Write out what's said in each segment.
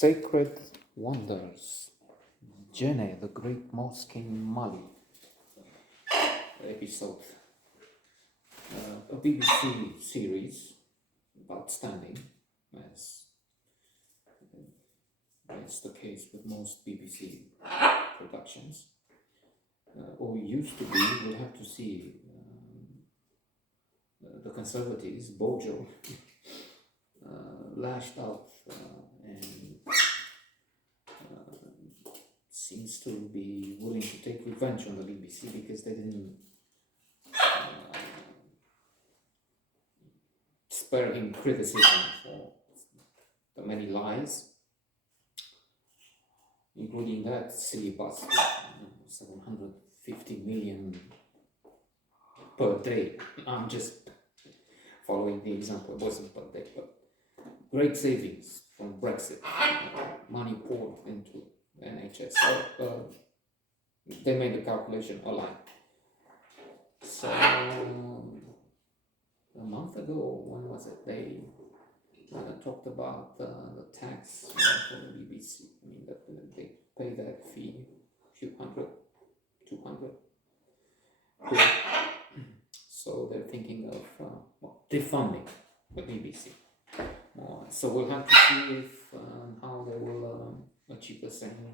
Sacred Wonders, Djenne, the Great Mosque in Mali, episode, a BBC series, outstanding, as is the case with most BBC productions, or used to be. We'll have to see. The Conservatives, Bojo, lashed out and seems to be willing to take revenge on the BBC because they didn't spare him criticism for the many lies, including that silly bus, 750 million per day. I'm just following the example. It wasn't per day, but great savings from Brexit, money poured into NHS. So they made the calculation online. So a month ago, when was it? They talked about the tax for the BBC. I mean, that they pay that fee, a few hundred, 200. So they're thinking of defunding the BBC. So we'll have to see if how they will achieve the same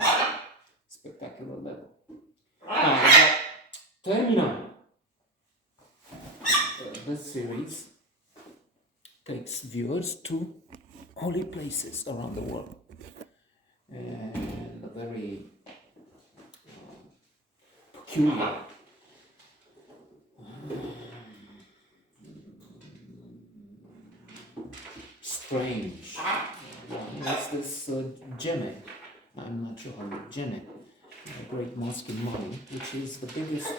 spectacular level. Now, Terminal. This series takes viewers to holy places around the world, and a very peculiar strange one. It's this Djenne, I'm not sure how to Djenne, a great mosque in Mali, which is the biggest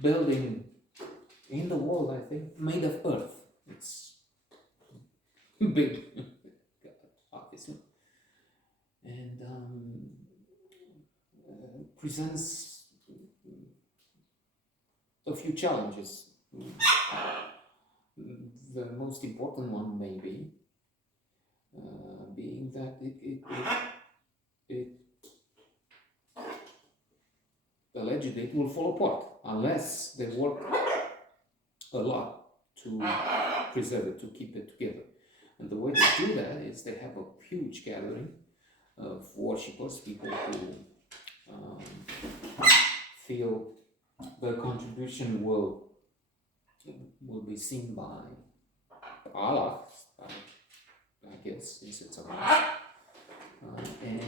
building in the world, I think, made of earth. It's big, obviously, and presents a few challenges. The most important one, maybe, being that it allegedly it will fall apart unless they work a lot to preserve it, to keep it together. And the way they do that is they have a huge gathering of worshippers, people who feel their contribution will be seen by Allah, I guess, since it's a mosque, and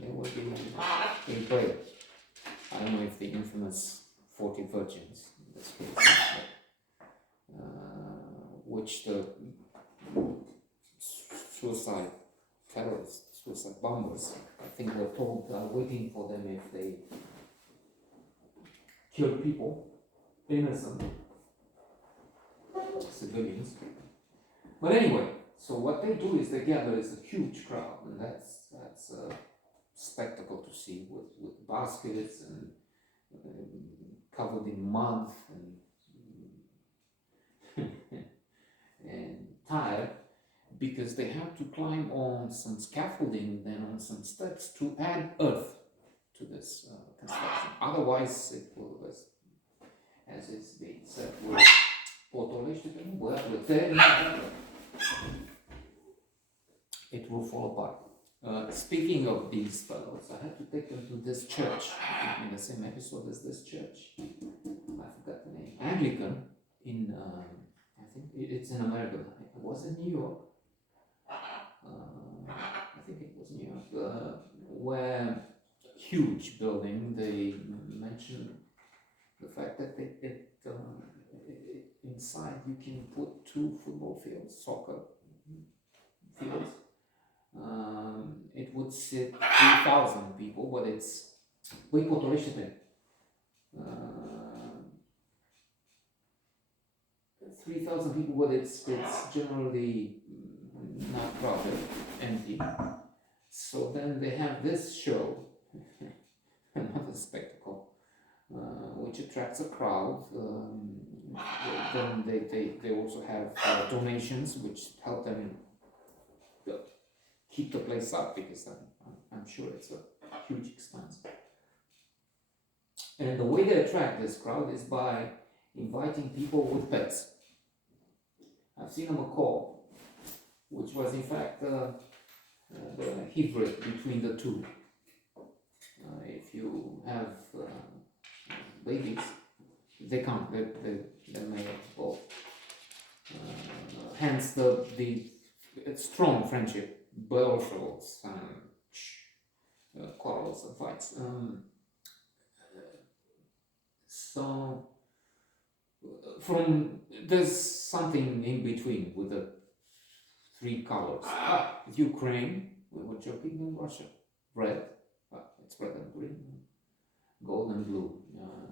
there will be a prayer. I don't know if the infamous 40 virgins, in this case, which the suicide terrorists, suicide bombers, I think were told are waiting for them if they kill people, innocent civilians. But anyway, so what they do is they gather is a huge crowd, and that's a spectacle to see with baskets and covered in mud and tired because they have to climb on some scaffolding, then on some steps to add earth to this construction. Otherwise, it will, as it's been said, it will fall apart. Speaking of these fellows, I had to take them to this church in the same episode as this church. I forgot the name. Anglican in, I think it's in America. It was in New York. I think it was New York, where huge building. They mentioned the fact that inside you can put 2 football fields, soccer fields. It would sit 3,000 people, but it's way population. 3,000 people, but it's generally not crowded, empty. So then they have this show, another spectacle, which attracts a crowd. Then they also have donations which help them keep the place up, because I'm sure it's a huge expense. And the way they attract this crowd is by inviting people with pets. I've seen a macaw, which was in fact the hybrid between the two. If you have babies, they come, they're male both. Hence the strong friendship, but also some quarrels and fights. So there's something in between with the three colors. Ukraine, we were joking, in Russia, red, it's red and green, gold and blue.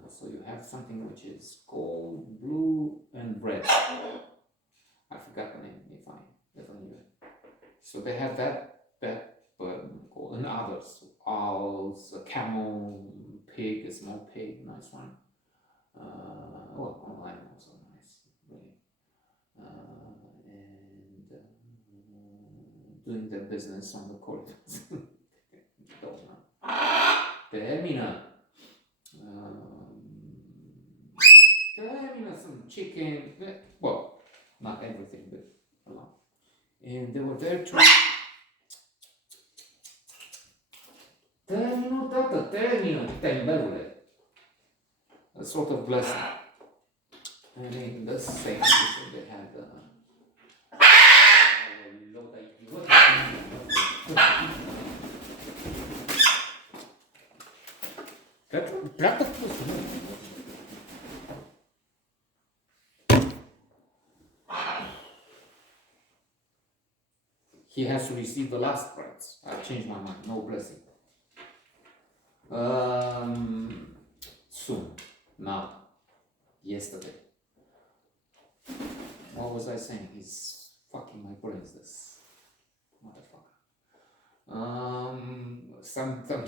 So you have something which is gold, blue, and red. I forgot the name, if I ever knew it. So they have that gold, and others, owls, a camel, pig, a small pig, nice one. Well, all animals are nice, really. And doing their business on the corridors. Don't know. Termina. Termina some chicken. Well, not everything, but a lot. And they were there to. Termino, tata, termino, tembelule. A sort of blessing. I mean, the same. They had he has to receive the last rites. I changed my mind. No blessing. Soon. Now. Yesterday. What was I saying? He's fucking my brains, this motherfucker.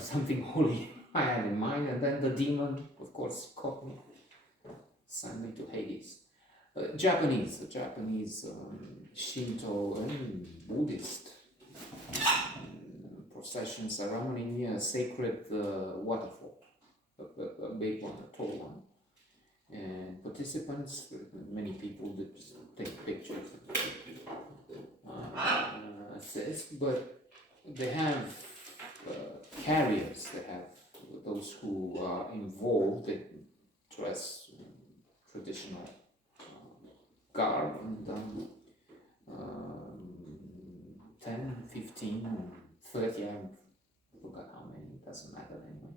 Something holy I had in mind, and then the demon, of course, caught me, sent me to Hades. Japanese Shinto and Buddhist procession ceremony near a sacred waterfall, a big one, a tall one. And participants, many people that just take pictures, but they have carriers, they have those who are involved, they dress traditional garb, and 10, 15, 30, I forgot how many, it doesn't matter anyway,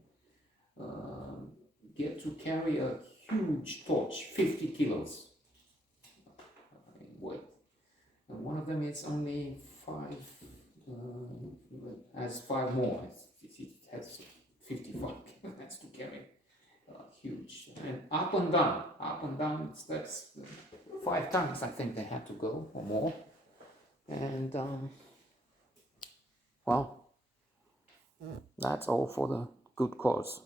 get to carry a huge torch, 50 kilos in weight. And one of them is only 5, has 5 more. It has 55 has to carry. Huge. And up and down, that's 5 times I think they had to go, or more. And well, that's all for the good cause.